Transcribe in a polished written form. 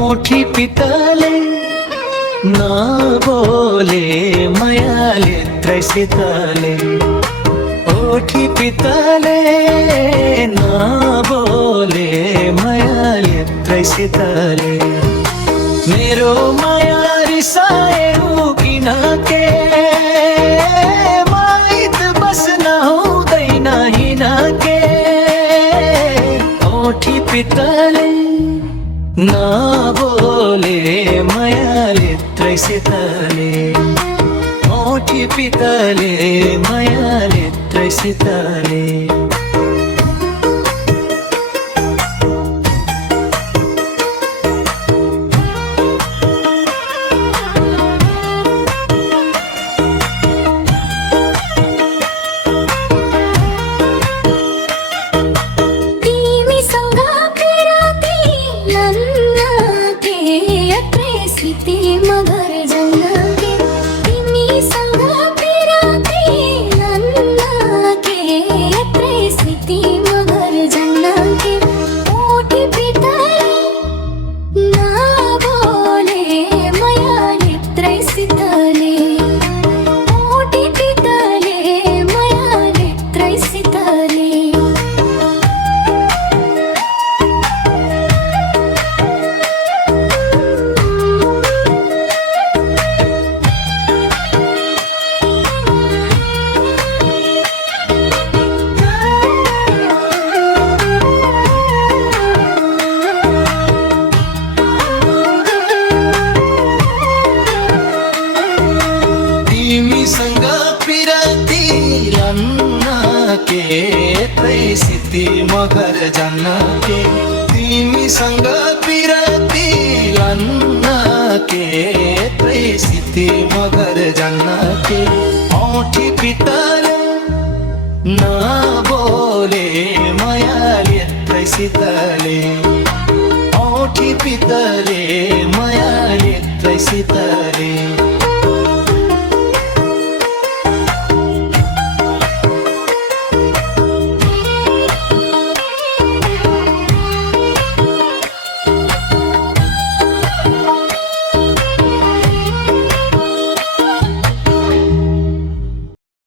ओठी पितले नबोले मायाले त्रैसितले ओठी पितले नबोले मायाले त्रैसितले मेरो माया रिसायो किन के माइत बस्न हुँदैन हिँड के ओठी पितले नबोले मायाले त्रैसितले ओठी पितले मायाले त्रैसितले मगर जन्नके तिमीसँग पिराती नन्नके यत्रै स्थिति मगर जन्नके ओठी पितले नबोले मायाले त्रैसितले ओठी पितले मायाले त्रैसितले तिमीसँग पिराती लन्नके त्रैसिति मगर जन्नके तिमीसँग पिराती लन्नके त्रैसिति मगर जन्नके ओठी पितले नबोले मायाले त्रैसितले ओठी पितले मायाले त्रैसितले